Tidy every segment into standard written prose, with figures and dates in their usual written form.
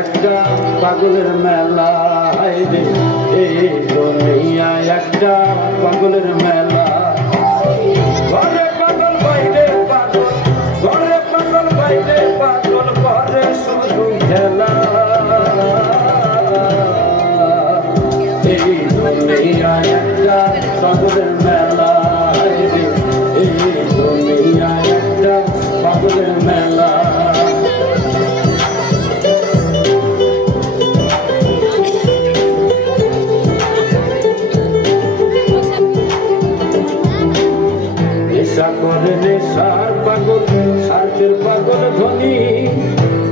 একটা পাগলের মেলা, এই দুনিয়া একটা পাগলের মেলা। ঘরে পাগল বাইরে পাগল, ঘরে পাগল বাইরে পাগল, ঘরে শুধু খেলা। এই দুনিয়া একটা পাগলের মেলা, এই দুনিয়া একটা পাগলের মেলা। নেশার পাগল, স্বার্থের পাগল ধনী,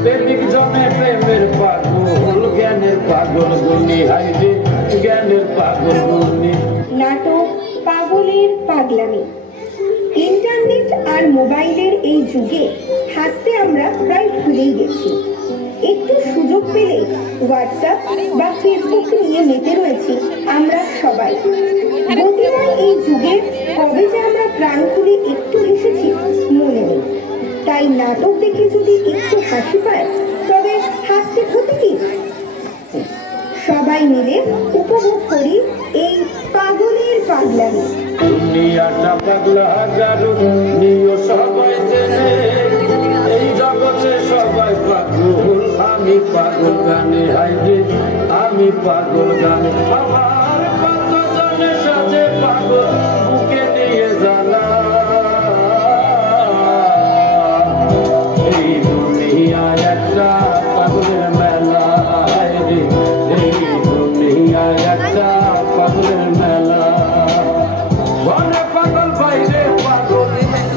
প্রেমিক জনে প্রেমের পাগল, জ্ঞানের পাগল গুণী, হাইরে জ্ঞানের পাগল গুণী। নাটক পাগলের পাগলামি। ইন্টারনেট আর মোবাইলের এই যুগে হাসতে আমরা প্রায় ভুলেই গেছি। একটু সুযোগ পেলে হোয়াটসঅ্যাপ বা ফেসবুক নিয়ে মেতে রয়েছি আমরা সবাই। গতিময় এই যুগে কবে যে আমরা প্রাণ খুলে একটু হেসেছি মনে নেই। তাই নাটক দেখে যদি একটু হাসি পায় তবে হাসতে ক্ষতি কি? সবাই মিলে উপভোগ করি এই পাগলের পাগলামি। দুনিয়াটা পাগলা হাজারো, নিও সবাই জেনে, এই জগতে সবাই পাগল, আমি পাগল গানে, হাইরে আমি পাগল গানে। আমার কতজনের সাথে পাগল বুকে নিয়ে জ্বালা। এই দুনিয়া একটা পাগলের মেলা, হাইরে এই দুনিয়া একটা পাগলের মেলা। ঘরে পাগল বাইরে পাগল,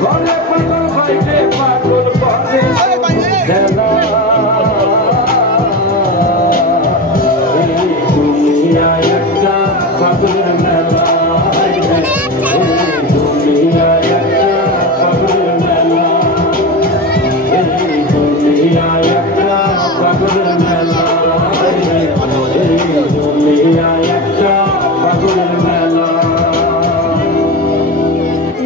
ঘরে পাগল বাইরে পাগল, ঘরে খেলা। এই দুনিয়া একটা পাগলের মেলা, এই দুনিয়া একটা পাগলের মেলা, এই দুনিয়া একটা পাগলের মেলা, এই দুনিয়া একটা পাগলের মেলা।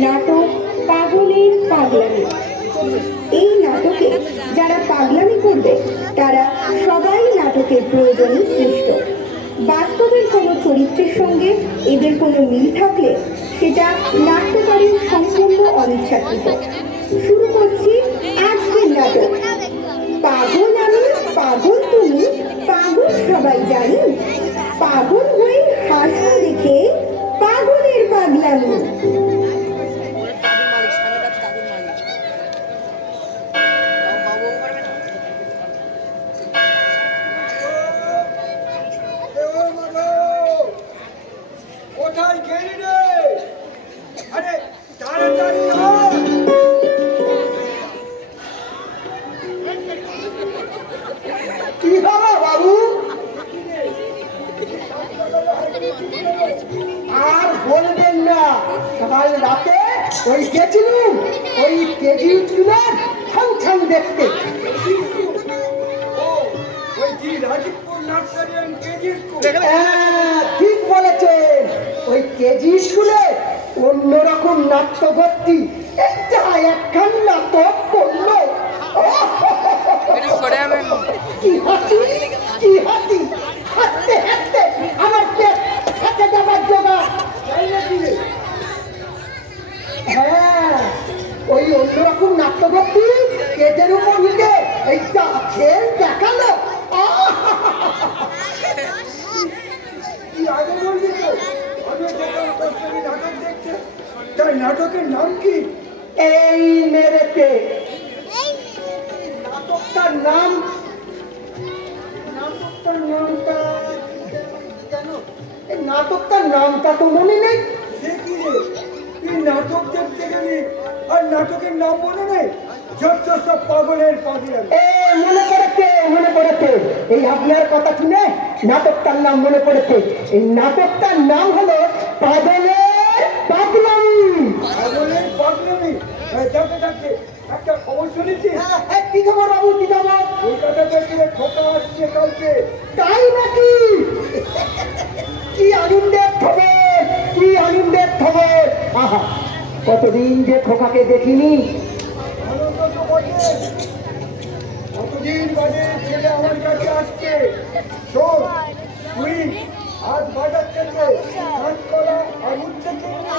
নাটক পাগলের পাগলামি। এই নাটকে যারা পাগলামি করবে তারা সবাই নাটকের প্রয়োজনে সৃষ্ট। বাস্তবের কোনো চরিত্রের সঙ্গে এদের কোনো মিল থাকলে সেটা নাট্যকারীর সম্পূর্ণ অনিচ্ছাকৃত। শুরু করছি আজকের নাটক। পাগল আমি, পাগল তুমি, পাগল সবাই জানি, পাগল হয়ে হাসি দেখে পাগলের পাগলামি। আর বলবেন না, কাল রাতে ওই গেছিলুম ওই কেজি স্কুলের ফাংশন দেখতে। ঠিক বলেছেন, ওই কেজি স্কুলে অন্যরকম নাট্য ভর্তি একখান নাটক করলো। কি হাসি, কি হাসি, হাঁটতে হাঁটতে আমার পেট হাতে যাবার জোগাড়। হ্যাঁ, ওই অন্যরকম নাট্যভর্তি কেজের উপর উঠে এই খেল দেখালো। নাটকের নাম কি? এই মেরেতে। নাটকটার নাম, নাটকটার নামটা জানো? এই নাটকটার নামটা তো মনে নেই। নাটক দেখতে গেলি আর নাটকের নাম মনে নেই? যত সব পাগলের পাগলামি। মনে পড়েছে, মনে পড়েছে। এই আপনার কথা শুনে নাটকটার নাম মনে পড়েছে। এই নাটকটার নাম হলো পাগলের পাগলামি। পাগলের পাগলামি? যাকে যাকে একটা খবর শুনেছি। কি খবর বাবু, কি খবর? কলকাতা থেকে ঠোকা আসছে কালকে। তাই নাকি? কি আনন্দের খবর, কি আনন্দের খবর! আহা, কতদিন যে খোকাকে দেখিনি। আনন্দ তো বটে, কতদিন বাদে ছেলে আমার কাছে আসছে। শোন, তুই আজ বাজার থেকে কাঁচকলা আর উচ্ছে কিনবি।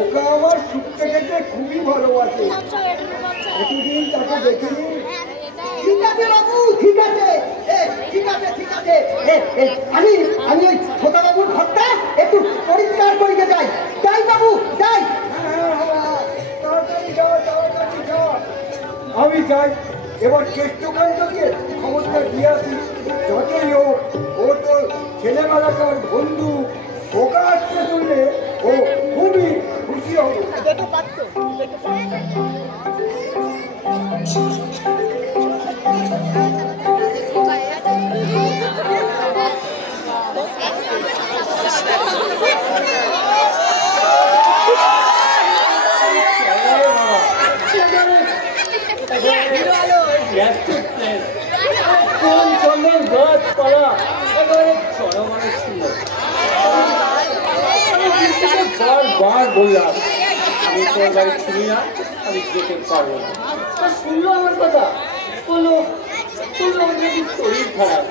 ওকে আমার শুক্তে খেতে খুবই ভালোবাসে, এতদিন তাকে দেখিনি। ঠিক আছে বাবু, ঠিক আছে, ঠিক আছে, ঠিক আছে। আমি আমি ওই ছোটা বাবুর ঘরটা একটু পরিষ্কার করিতে যাই। যাই বাবু, যাই। তাড়াতাড়ি যা, তাড়াতাড়ি যা। আমি যাই, এবার কেষ্টকান্তকে খবরটা দিয়ে আসি। যতই হোক, ও তো ছেলেবেলাকার বন্ধু, ওকা আসছে শুনলে ও খুবই খুশি হবে। কোন চন্দন গাছপালা একেবারে চড়ামানো ছিল। বারবার বললাম আমি তোর বাড়ি চিনি না, আমি যেতে পারবো না। শুনলো আমার কথা, বললো আমার নাকি শরীর খারাপ।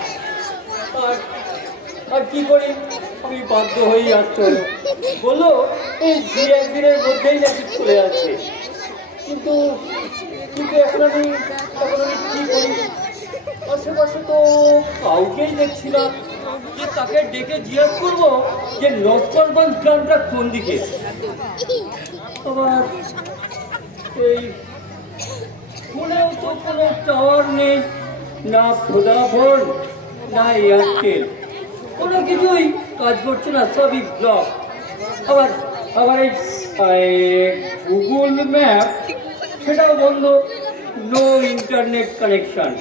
আর কি করি, আমি বাধ্য হয়েই আসতে হলো। বললো এই 2-1 দিনের মধ্যেই নাকি চলে আসছে। কিন্তু এখন আমি কি করি? আশেপাশে তো কাউকেই দেখছি না যে তাকে ডেকে জিজ্ঞেস করবো যে লস্করগঞ্জ গ্রামটা কোন দিকে। আবার এই ফোনেও তো কোনো টাওয়ার নেই, না ভোডাফোন না এয়ারটেল, কোনো কিছুই কাজ করছে না, সবই ব্লক। আবার এই গুগল ম্যাপ সেটাও বন্ধ, no internet connection.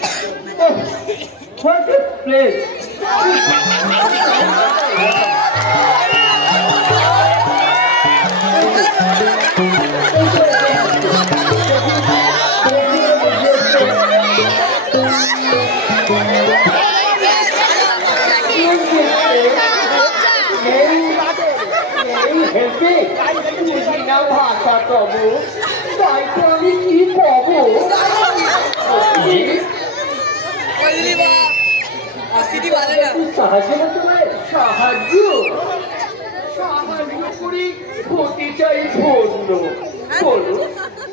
What a place! ভাষা পাবো, তাই তো আমি কি পাবো? সাহায্য করে হতে চাই ধন্য।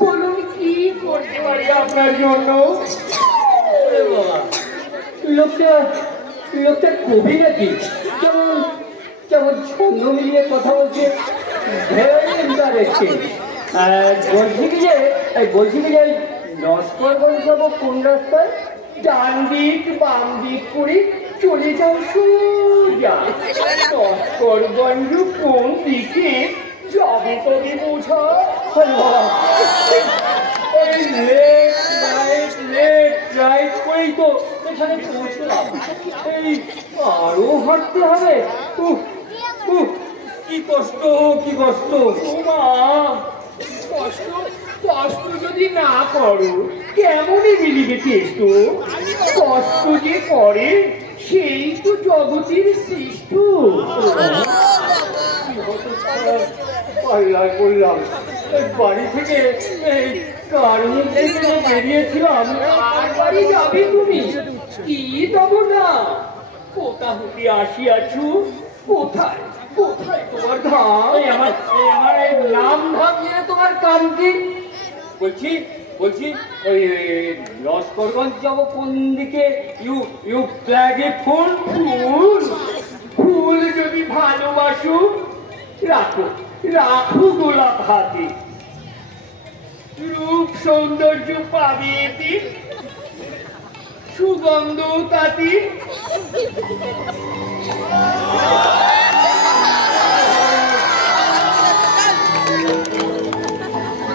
বলুন কি করতে পারি আপনার জন্য? বাবা, লোকটা কবি নাকি? কেমন ছন্দ মিলিয়ে কথা বলছে, বলছি কি যে লস্করগঞ্জ যাবো কোন রাস্তায়? ডান দিক বাম দিক করে চলে যাও সোজা। লস্করগঞ্জ কোন দিকে যাবে তবে বোঝা। রাইট করেই তো এখানে পৌঁছলাম। এই আরো হাঁটতে হবে, কি কষ্ট, কি কষ্ট। কষ্ট যদি না করো কেমনই মিলিবে চেষ্ট? কষ্ট যে করে সেই তো জগতের শ্রেষ্ঠ। বললাম বাড়ি থেকে এই কারণ বেরিয়েছিলাম। আর বাড়ি যাবে তুমি? কি তব না কোথা হতে আসিয়াছ? কোথায় কোথায় তোমার ধাম? আমার এই নাম ধাম নিয়ে তোমার কাম কি? বলছি ওই লস্করগঞ্জ যাবো কোন দিকে? ইউ ফ্ল্যাগে ফুল ফুল যদি ভালোবাসো রাখো গোলাপ হাতে। রূপ সৌন্দর্য পাবে এতে, সুগন্ধ তাতে।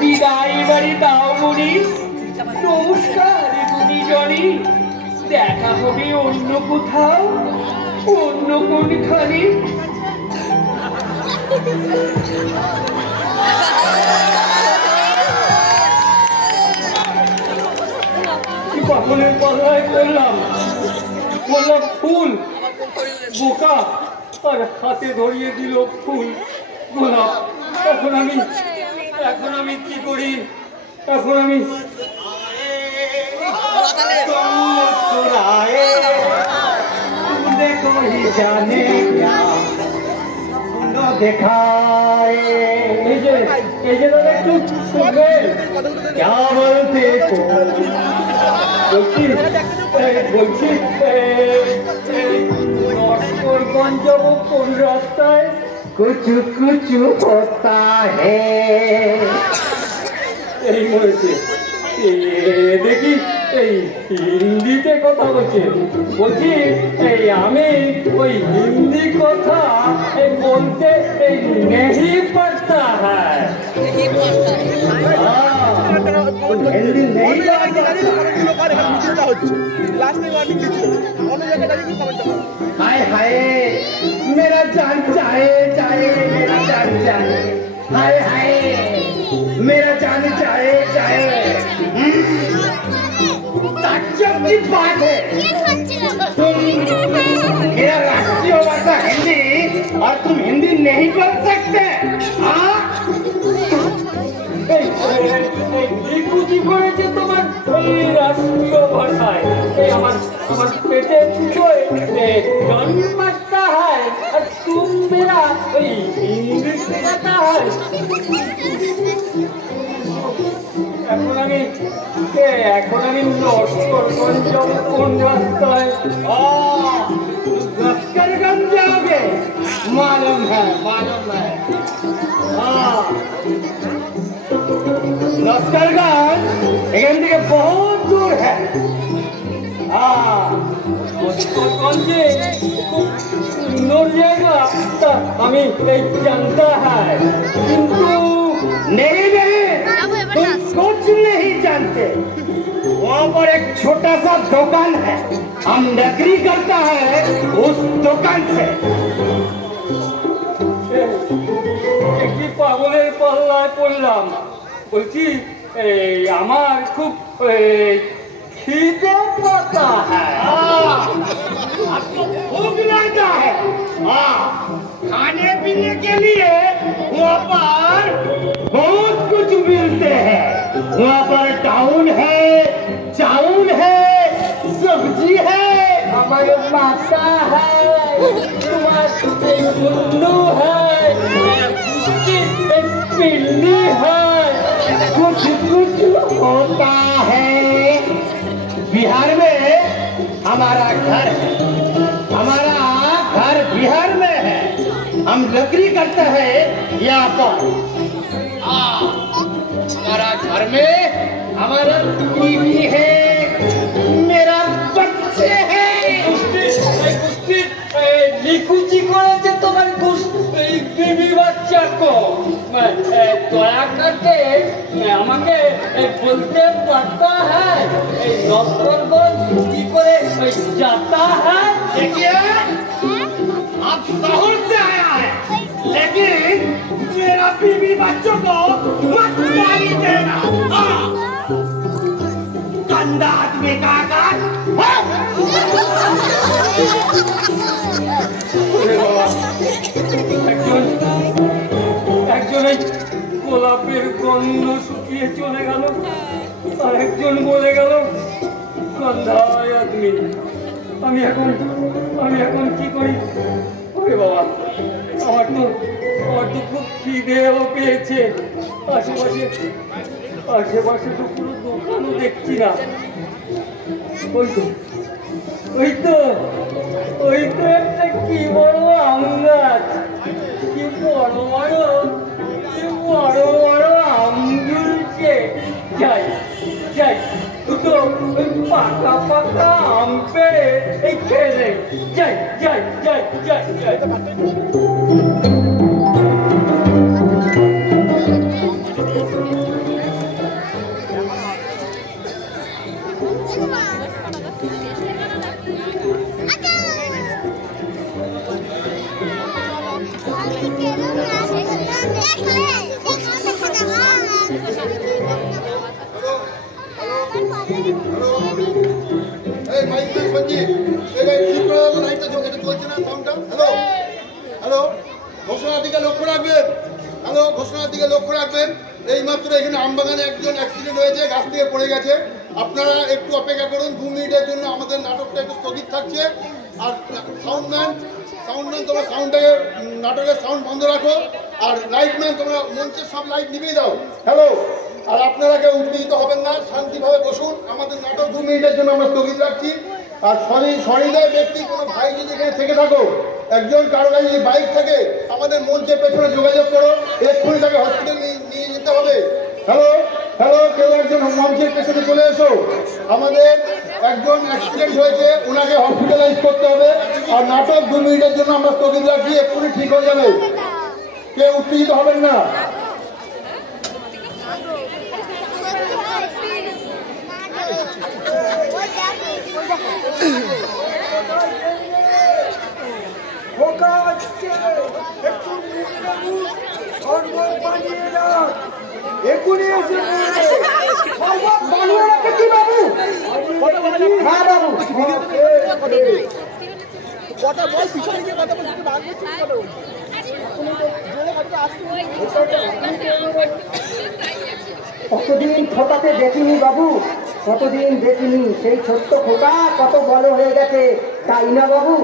বিদায় এবারে দাও মনি, নমস্কার গুণীজনে। দেখা হবে অন্য কোথাও, অন্য কোনখানে। পাগলের পাল্লায় পড়লাম। বললাম ফুল, বোকা আর হাতে ধরিয়ে দিল ফুল গোলাপ। এখন আমি কি করি? এখন আমি देखो ही जाने क्या दिखाए এই যে দাদা একটু শুনবে क्या बोलते বলছি নস্করগঞ্জ যাবো কোন রাস্তায়? कुछ कुछ होता है এই হয়েছে দেখি এই হিন্দিতে কথা বলছে। বলছি এই আমি ওই হিন্দি কথা বলতে नहीं पड़ता है। हिंदी नहीं हाय हाय मेरा जान चाहे चाहे मेरा जान चाहे हाय हाय मेरा जान चाहे चाहे ताज्जुब की बात है तुम मेरा राष्ट्रीय भाषा हिंदी और तुम हिंदी नहीं बोल सकते हाँ লিকুচি করেছে তোমার ওই রাষ্ট্রীয় ভাষায়। এই আমার পেটে গান বাজता है और तुम मेरा ওই इंग्लिश सिखाता है। এখন আমি লস্করগঞ্জ যাবো কোন রাস্তায়? लश्करगंज जाओगे मालूम है हाँ लश्करगंज एखान থেকে बहुत दूर है हाँ লস্করগঞ্জে খুব সুন্দর জায়গা তা আমি জানता है কিন্তু नहीं तुम कुछ नहीं जानते वहाँ पर एक छोटा सा दुकान है हम नौकरी करता है उस दुकान से একটি পাগলের পাল্লায় পড়লাম। বলছি আমার খুব খিদে পাতা है। आपको भूख लगता है हाँ खाने पीने के लिए वहाँ पर बहुत कुछ मिलते हैं वहाँ पर टाउन है चाउल है सब्जी है हमारे माता है, तुम्हारे मुन्नू है, पिल्ली है, कुछ कुछ होता है। बिहार में हमारा घर है बिहार में है हम नौकरी करते हैं यहाँ पर हमारा घर में हमारा बीवी है मेरा बच्चे है লিকুচি করেছে তোমার বিবি বাচ্চা কো দয়া করতে আমাকে বলতে পারতা है লস্করগঞ্জ কি করে जाता है? देखिए आप शहर से आया है लेकिन मेरा बीवी बच्चों को मत गाली देना गंदा आदमी का একজন গোলাপের গন্ধ শুকিয়ে চলে গেল আর একজন বলে গেল গন্ধায় আদমি। আমি এখন কি করি? ওরে বাবা আমার তো খুব খিদে পেয়েছে। আশেপাশে তো পুরো দোকানও দেখছি না। ওই তো একটা কি বড় আম গাছ, কি বড় বড় আম ঝুলছে। যাই দুটো পাকা আম পেড়ে খেলে যাই। Hello. হ্যালো, ঘোষণার দিকে লক্ষ্য রাখবেন। হ্যালো, ঘোষণার দিকে লক্ষ্য রাখবেন। এইমাত্র এখানে আমবাগানে একজন অ্যাক্সিডেন্ট হয়েছে, গাছ থেকে পড়ে গেছে। আপনারা একটু অপেক্ষা করুন, 2 মিনিটের জন্য আমাদের নাটকটা একটু স্থগিত থাকছে। আর সাউন্ডম্যান তোমরা সাউন্ডটাকে, নাটকের সাউন্ড বন্ধ রাখো। আর লাইটম্যান তোমরা মঞ্চের সব লাইট নিভিয়ে দাও। হ্যালো, আর আপনারা কেউ উত্তেজিত হবেন না, শান্তিভাবে বসুন। আমাদের নাটক 2 মিনিটের জন্য আমরা স্থগিত রাখছি। আর সহৃদয় ব্যক্তি কোনো ভাই যদি এখানে থেকে থাকো, একজন কারো কাছে যদি বাইক থাকে, আমাদের মঞ্চের পেছনে যোগাযোগ করো, এক্ষুনি তাকে হসপিটালে নিয়ে যেতে হবে। হ্যালো, কেউ একজন মঞ্চের পেছনে চলে এসো। আমাদের একজন অ্যাক্সিডেন্ট হয়েছে, ওনাকে হসপিটালাইজ করতে হবে। আর নাটক 2 মিনিটের জন্য আমরা স্থগিত রাখছি, এক্ষুনি ঠিক হয়ে যাবে। কেউ উত্তেজিত হবেন না। কতদিন খোকাকে দেখিনি বাবু, কতদিন দেখিনি। সেই ছোট্ট খোকা কত বড় হয়ে গেছে, তাই না বাবু?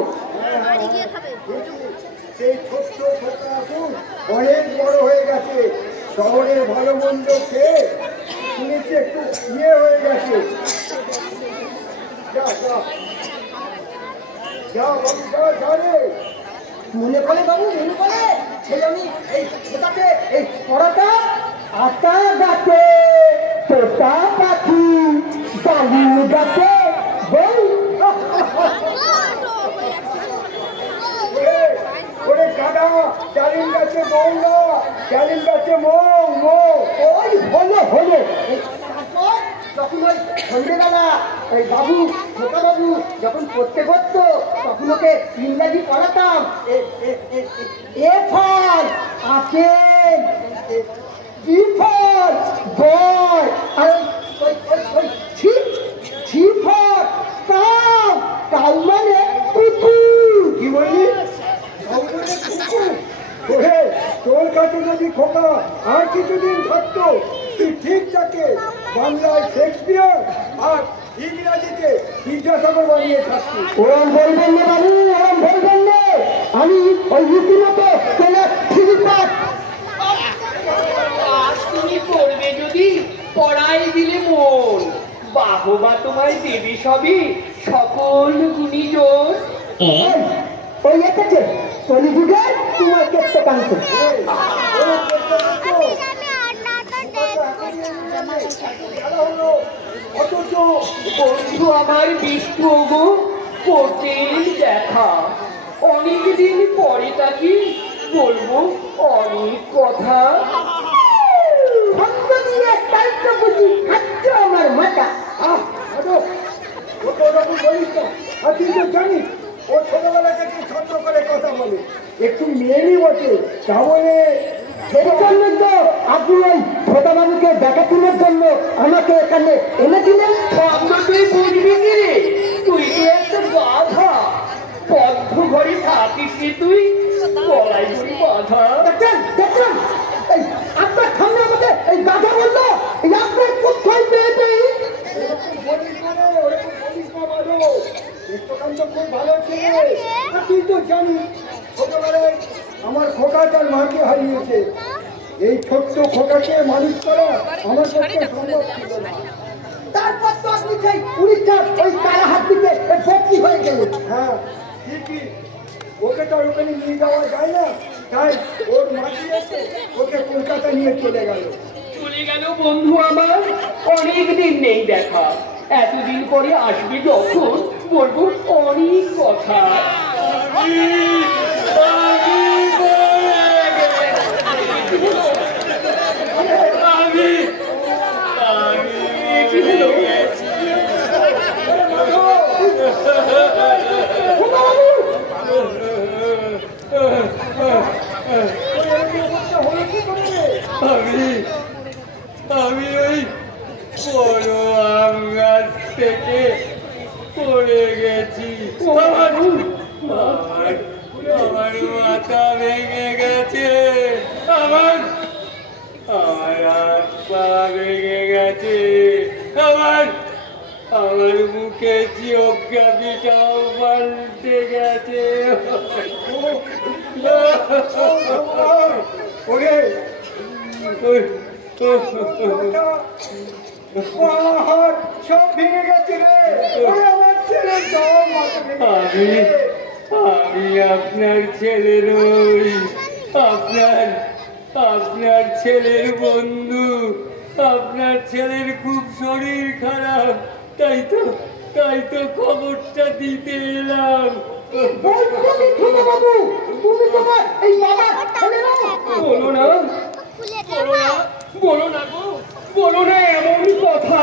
সেই ছোট্ট খোকা এখন অনেক বড় হয়ে গেছে। শহরের ভালো মন্দ খেয়ে শুনেছি একটু হয়ে গেছে। মনে পড়ে বাবু, মনে পড়ে সেই আমি এই খোকাকে এই পড়াটা আটা গাছে তোতা পাখি বালু গাছে বল। ওরে দাদা, ডালিম গাছে মৌ না, ডালিম গাছে মৌ। ওই হলো যখন ওই সন্ধ্যেবেলা ওই বাবু, খোকা বাবু যখন পড়তে বসতো, তখন ওকে ইংরাজি পড়াতাম। এ ফল আপেল, বি ফল বল, আর ওই ছি ফল কাউ, কাউ মানে কুকুর। কি বললি? তোর কাছে যদি খোকা আর কিছুদিন থাকতো, তুই ঠিক থাকে বাংলায় শেক্সপিয়ার আর ইংরাজিতে বিদ্যাসাগর বানিয়ে থাকতি। ওরম বলবেন না বাবু, ওরম বলবেন না। আমি ওই রীতিমতো তুমি পড়বে যদি পড়াই দিলে মন, বাহবা তোমায় দেবী সবই সকল গুণীজন। ওই এসেছে কলিযুগের তোমার কেটে কান্ত। বন্ধু আমার বিষ্ণু গো করতেন দেখা, অনেকদিন পরে তাকে বলবো অনেক কথা। আমার মাথা জানি ও ছোটবেলা থেকে ছোট করে কথা বলে, একটু মেয়েরই বটে, তাহলে সেই জন্যই তো আপনি ওই ছোট মানুষকে দেখাশোনার জন্য আমাকে এখানে এনেছিলেন। তুই বুঝবি কি রে, তুই তো একটা বাধা, বদ্ধ ঘরে থাকিস নি তুই, গলায় ধরি বাধা। দেখুন এই আপনার সামনে আমাকে এই গাধা বললো, এই আপনার কোথায় পেয়েছে? খুব ভালো ছিল, তুই তো জানি ছোটবেলায় আমার খোকা তার মাকে হারিয়েছে। এই ছোট্ট খোকাকে মানুষ করা আমার পক্ষে সম্ভব ছিল না। তারপর তো আপনি সেই উড়িষ্যার ওই কারাহাট দিকে ভর্তি হয়ে গেলেন। হ্যাঁ ঠিকই, ওকে তো আর ওখানে নিয়ে যাওয়া যায় না, তাই ওর মাটি এসে ওকে কলকাতা নিয়ে চলে গেল। বন্ধু আমার, অনেক দিন নেই দেখা, এতদিন পরে আসবি যখন বলবো অনেক কথা। আমি ওই বড় আম গাছ থেকে পড়ে গেছি। আমার মাথা ভেঙে গেছে, আমার হাত পা ভেঙে গেছে, আমার মুখে জিওগ্রাফিটাও পাল্টে গেছে। সব ভেঙে গেছে রে, আমার ছেলে সব আমি আপনার ছেলে নই, আপনার ছেলের বন্ধু। আপনার ছেলের খুব শরীর খারাপ, তাই তো খবরটা দিতে এলাম। বলো না গো, বলো না এমন কথা,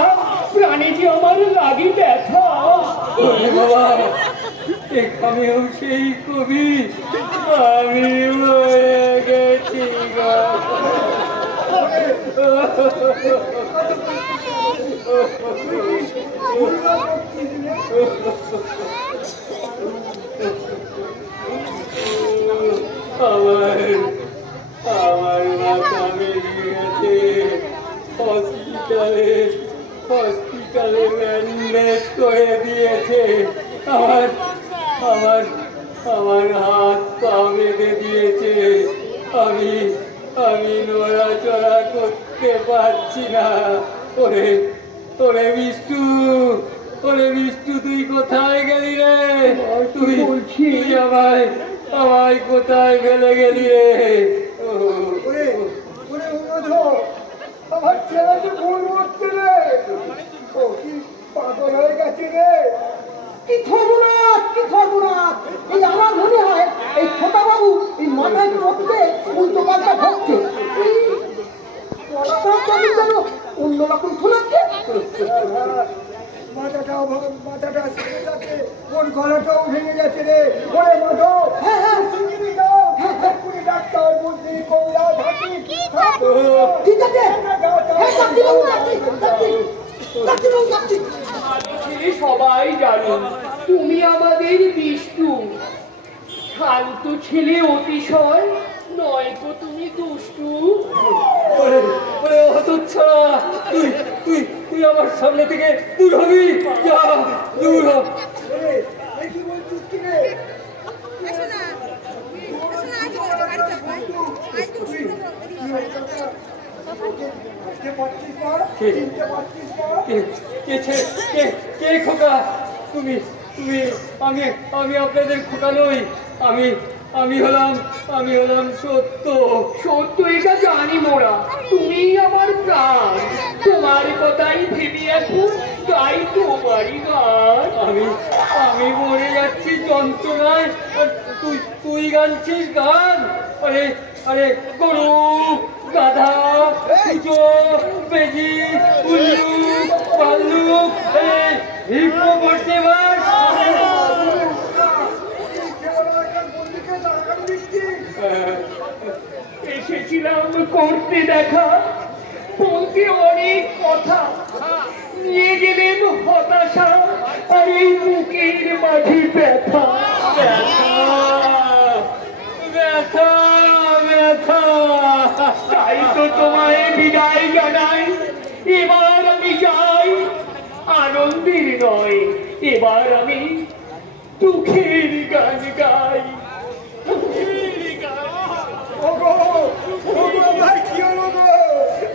প্রাণে যে আমার লাগি ব্যথা। বাবা, এখানেও সেই কবি, আমি মরে গেছি গো। আমার মাথা ভেঙে গেছে, হসপিটালে ব্যান্ডেজ করে দিয়েছে, আমার হাত পা বেঁধে দিয়েছে, আমি নড়াচড়া করতে পারছি না। ওরে বিষ্টু, তুই কোথায় গেলি রে? তুই আমায় কোথায় ফেলে গেলি রে? আমার ছেলেকে ভুল করছে রে, ও কি পাগল হয়ে গেছে রে। কি সর্বনাশ, কি সর্বনাশ! এই আমার মনে হয় এই ছোটা বাবু এই মাথায় চোখে উল্টো পাল্টা ভক্তি, অন্যরকম শোনাচ্ছে। মাথাটা ছেড়ে যাচ্ছে, ওর গলাটাও ভেঙে যাচ্ছে রে। ওরে মাধব, ডাক্তার বুঝলি কৌলা থাকি। ঠিক আছে, সবাই জানো তুমি আমাদের বিষ্টু, শান্ত ছেলে অতিশয়, নয়তো তুমি দুষ্টু। তুই আমার সামনে থেকে দূর হবি, দূর হ। কি বলছিস কি রে? কে খোকা তুমি? আমি আপনাদের খোকা নই, আমি হলাম সত্য। এটা জানি মোরা, তুমি আমার প্রাণ, তোমার কথাই ভেবে এখন তাই তোমারই গান। আমি মরে যাচ্ছি যন্ত্রণায়, তুই গানছিস গান। আরে গরু, গাধা, কুচো, বেজি, উল্লু, ভাল্লুক, হিপোপটেমাস, এসেছিলাম করতে দেখা, বলতে অনেক কথা, নিয়ে গেলেন হতাশা, আর এই বুকের মাঝে ব্যথা। তাই তো তোমায় বিদায় জানাই, এবার আমি যাই, আনন্দের নয়, এবার আমি দুঃখের গান গাই।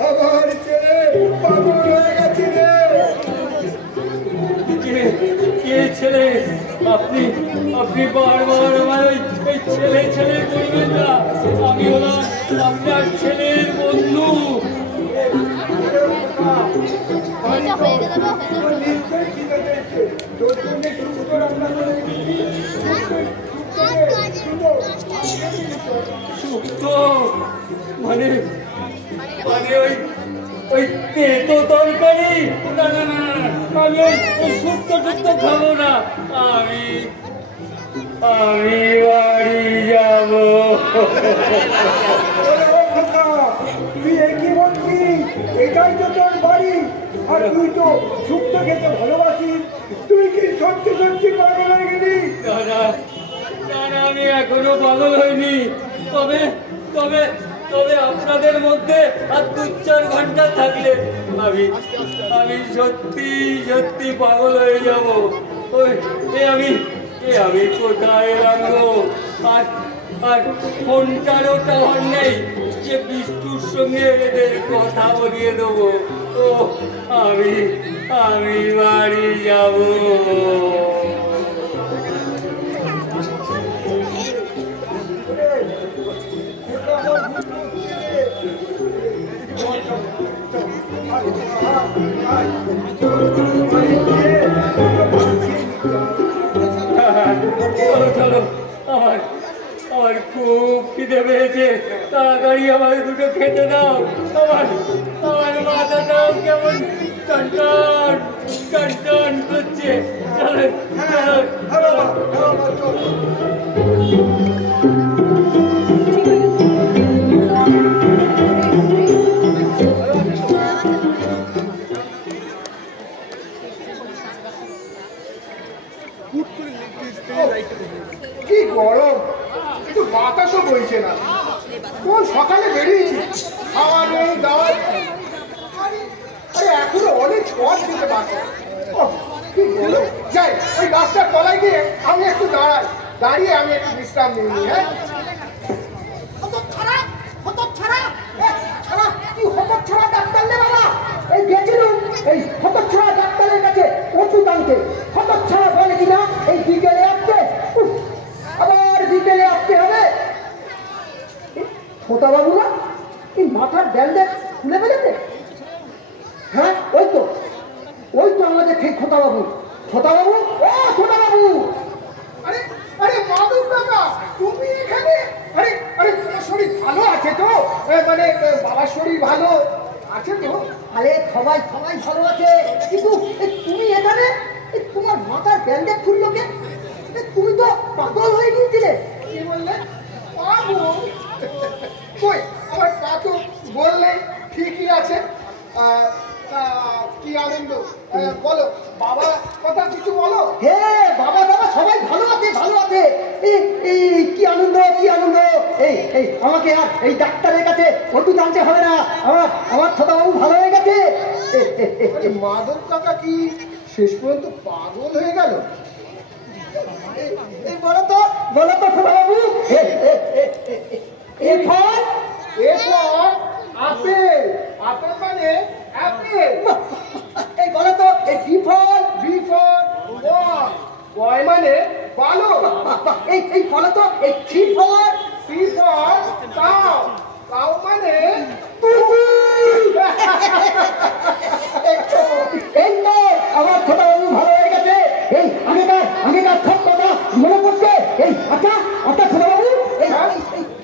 আমার ছেলে পাগল হয়ে গেছে রে। কে ছেলে? আপনি বারবার আমার এই ছেলে করবেন না। আমি হলাম আপনার ছেলের বন্ধু। মানে ওই তেতো তরকারি? না, আমি ওই শুক্তো টুক্তো খাবো না। আমি বাড়ি যাব। তুই কি বলছিস? এটাই তো তোর বাড়ি, আর তুই তো শুক্তো খেতে ভালোবাসিস। তুই কি সত্যি পাগল হয়ে গেলি? না, না, আমি এখনো পাগল হইনি। তবে তবে তবে আপনাদের মধ্যে আর 2-4 ঘন্টা থাকলে আমি সত্যি সত্যি পাগল হয়ে যাব। আমি কোথায় রাখবো? আর ফোনটারও টাওয়ার নেই যে বিষ্টুর সঙ্গে এদের কথা বলিয়ে দেবো। ও আমি বাড়ি যাব। চলো চলো, আমার খুব খিদে পেয়েছে, তাড়াতাড়ি আমার দুটো খেতে দাও। আমার মাথাটাও কেমন টনটন টনটন করছে। চলো চলো কি গরম, একটু বাতাসও বইছে না। কোন সকালে বেরিয়েছি, খাওয়া নেই দাওয়া, আরে এখনো অনেক পথ যেতে পারছে। কি গরম, যাই ওই গাছটার তলায় গিয়ে আমি একটু দাঁড়িয়ে আমি একটু বিশ্রাম নিয়ে নিই। হ্যাঁ ডাক্তার নে বাবা, এই গেছিলুম এই হতচ্ছাড়া ডাক্তারের কাছে ওষুধ আনতে। হতচ্ছাড়া বলে কিনা এই বিকেলে আসতে, আবার বিকেলে আসতে হবে। ছোটা বাবুরা এই মাথার ব্যান্ডেজ খুলে ফেলেছে। হ্যাঁ ওই তো আমাদের ঠিক ছোটা বাবু। ছোটা বাবু, ও ছোটা বাবু, আরে আরে মাধব কাকা তুমি এখানে? আরে আরে তোমার শরীর ভালো আছে তো? মানে বাবার শরীর ভালো আছে তো? আরে সবাই ভালো আছে, কিন্তু তুমি এখানে? তোমার মাথার ব্যান্ডেজ খুললো কে? তুমি তো পাগল হয়ে গিয়েছিলে। কি বললে? পাগল? কই আমার পা তো বললে ঠিকই আছে। কি আনন্দ, বলো বাবা কথা কিছু বলো। হ্যাঁ বাবা সবাই ভালো আছে। কি আনন্দ। এই আমাকে আর এই ডাক্তারের কাছে ওষুধ আনতে হবে না, আমার ছোটবাবু ভালো হয়ে গেছে। মাধব কাকা কি শেষ পর্যন্ত পাগল হয়ে গেল? এই বলো তো ছোটবাবু, আপেল মানে আপেল। এই বলো তো বি ফর বয় মানে ভালো। এই বলো তো সি ফর কাউ মানে এই তো আমার ছোটবাবু ভালো হয়ে গেছে। এই আগেকার সব কথা মনে পড়ছে। এই আচ্ছা ছোটবাবু,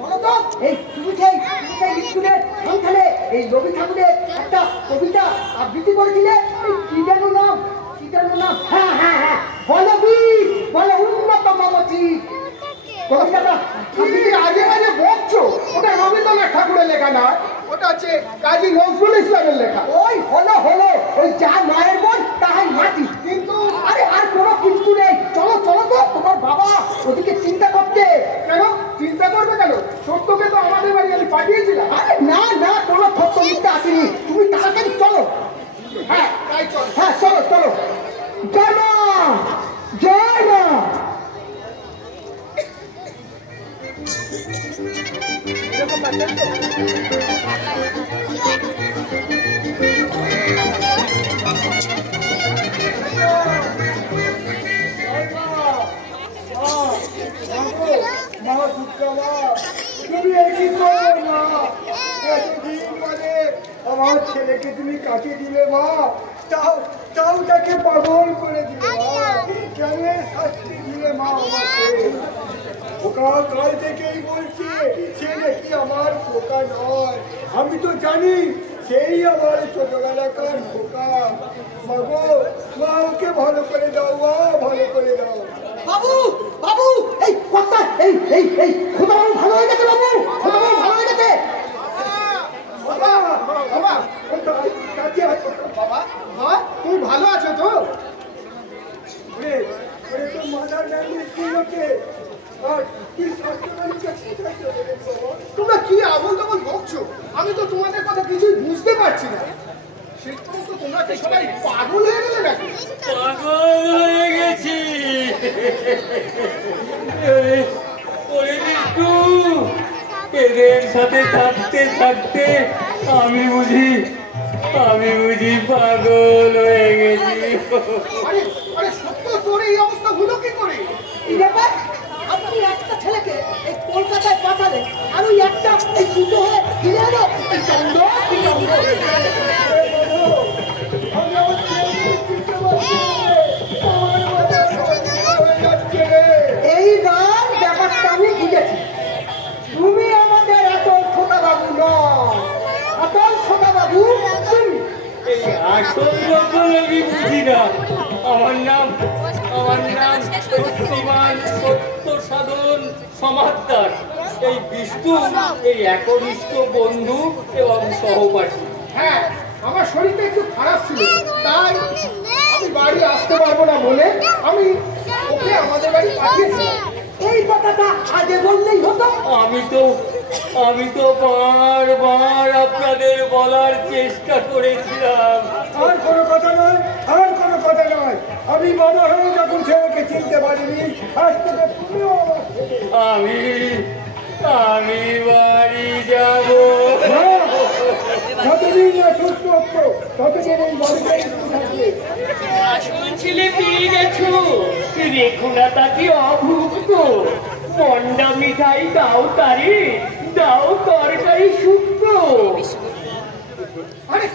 বলো তো তুমি স্কুলের সংখ্যানে এই রবি ঠাকুরের একটা কবিতা আবৃত্তি করেছিলে, কি যেন নাম? হ্যাঁ বলো উন্নত মমতি কবিতাটা। তুমি আগে বলছো ওটা রবীন্দ্রনাথ ঠাকুরের লেখা না, ওটা হচ্ছে কাজী নজরুল ইসলামের লেখা। ওই হলো ওই যা মায়ের বোন তাহাই মাটি। কিন্তু আরে আর কোনো কিছু নেই। চলো তো, তোমার বাবা ওদিকে চিন্তা করতে। কেন চিন্তা করবে কেন? সত্যকে তো আমাদের বাড়ি আমি পাঠিয়েছিলাম। আরে না কোনো সত্য মিথ্যা আসেনি। তুমি তাড়াতাড়ি চলো। হ্যাঁ চলো। জয় মা। আমার ছেলেকে তুমি কাটিয়ে দিলে মা, তাও তাকে পাগল করে দিলে মা। কেন শাস্তি দিলে মা আমাকে? পোকা কাল থেকেই বলছে সে নাকি আমার পোকা নয়। আমি তো জানি সেই আমার ছোটবেলাকার পোকা। মা ওকে ভালো করে দাও মা, ভালো করে দাও। বাবু এই কথা এই খোদাবাবু ভালো হয়ে গেছে। খোদাবাবু ভালো হয়ে গেছে। বাবা তুমি ভালো আছো তো? মাথার ব্যান্ডেজ তোমরা কি সবাই পাগল হয়ে গেলে নাকি? পাগল হয়ে গেছি। এদের সাথে থাকতে থাকতে আমি বুঝি পাগল হয়ে গেছি। আরে আরে সত্য তোর এই অবস্থা হলো কি করে? এই ব্যাপার, আপনি একটা ছেলেকে এই কলকাতায় পাঠালেন আর ওই একটা এই দুটো হয়ে ফিরে এলো। এই কাণ্ড, এই কাণ্ড। এইবার ব্যাপারটা আমি বুঝেছি। তুমি আমাদের এত ছোটা বাবু নয়, আসল ছোটা বাবু তুমি। এই আসল যখন আমি বুঝি না। আমার নাম শক্তিমান সত্য সাধন সমাদদার। এই বিষ্ণু এই একনিষ্ঠ বন্ধু এবং সহপাঠী। হ্যাঁ, আমার শরীরটা একটু খারাপ ছিল, তাই আমি বাড়ি আসতে পারবো না বলে আমি ওকে আমাদের বাড়ি পাঠিয়েছিলাম। এই কথাটা আগে বললেই হতো। আমি তো বারবার আপনাদের বলার চেষ্টা করেছিলাম। আর কোনো কথা নয়, আমি বড় হয়ে যখন ছেলেকে চিনতে পারিনি, আজ থেকে তুমিও আমি বাড়ি যাব। যতদিন না সুস্থ হচ্ছ ততদিন এই বাড়িতেই থাকবে। আসল ছেলে পেয়ে গেছো, রেখো না তাকে অভুক্ত। মন্ডা মিঠাই দাও তারে, দাও তরকারি শুক্তো। আরে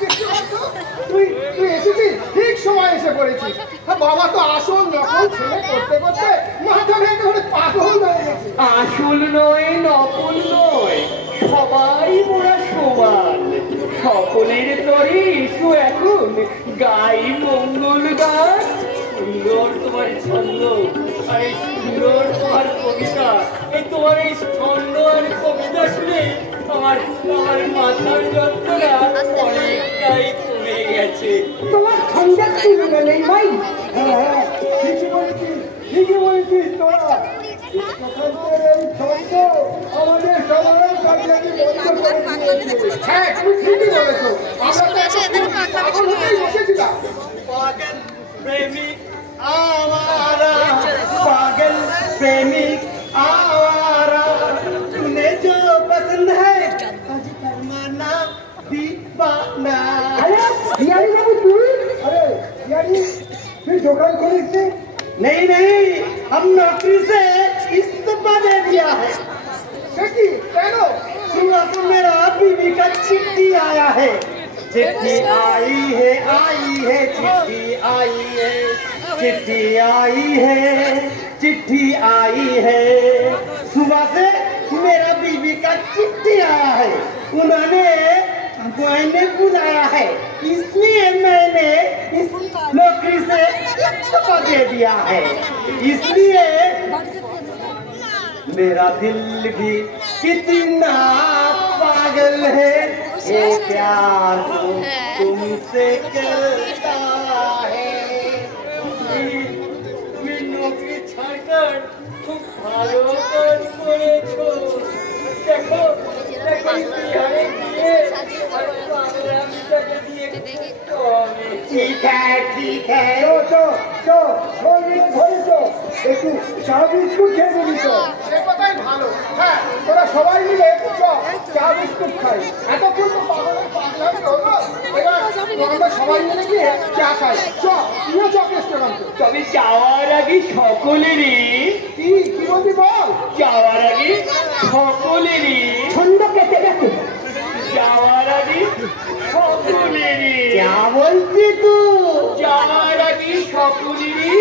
তুই এসেছিস, ঠিক সময় এসে পড়েছিস। বাবা তো আসল নকল ছেলে করতে করতে মাথা ভেঙে ঘরে পাগল হয়ে গেছে। আসল নয় নকল নয়, সবাই মোরা সমান। সকলের তরে এসো এখন গাই মঙ্গল গান। সুন্দর তোমার ছন্দ আর এই সুন্দর তোমার কবিতা, এই তোমার এই ছন্দ আর কবিতা শুনে আমার মাথার যন্ত্রণা অনেকটাই কমে গেছে। তোমার ছন্দের তুলনা নেই ভাই। হ্যাঁ, ঠিকই বলেছিস তোরা। কৃষ্ণকান্তের এই ছন্দ আমাদের সবার কাছে বন্ধ করে দিয়েছে। হ্যাঁ, তুমি ঠিকই বলেছো। আমরা তো এখন পাগল হতেই বসেছিলাম। पागल प्रेमिक आवारा, पागल प्रेमिक आवारा, तूने जो पसंद है आज करमाना दीवाना। আরে বিহারি বাবু তুই? আরে ইয়ারি, তুই দোকান খুলিস নি? नहीं, हम नौकरी से इस्तीफा दे दिया है। সে কি কেন? सुबह से मेरा बीवी का चिट्ठी आया है। चिट्ठी आई है, चिट्ठी आई है, चिट्ठी आई है, चिट्ठी आई है। सुबह से मेरा बीवी का चिट्ठी आया है, मैंने बुलाया है, इसलिए मैंने इस नौकरी से इस्तीफा दे दिया है। इसलिए मेरा दिल भी कितना पागल है, ये प्यार तो तुमसे करता है। তুমি নৌকরি ছাড়কার খুব ভালো কাজ করেছো। দেখো বিহারে গিয়ে বাংলাটাকে দিয়ে ঠিক হ্যাঁ একটু চা বিস্কুট খেয়ে নিবি তো। সে কথাই ভালো। হ্যাঁ, তোরা সবাই মিলে চা বিস্কুট খাই। এতক্ষণ তো পাগলের পাগলামি হলো, এবার আমরা সবাই মিলে গিয়ে চা খাই। তুইও চ রেস্টুরেন্টে। তবে যাওয়ার আগে সকলেরই কি বলবি বল? যাওয়ার আগে সকলেরই ছন্দ কেটে গেছে। যাওয়ার আগে সকলেরই क्या बोलती तू? যাওয়ার আগে সকলেরই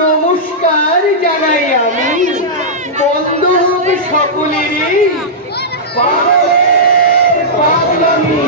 নমস্কার জানাই আমি। বন্ধ হোক সকলেরই পাগলের পাগলামি।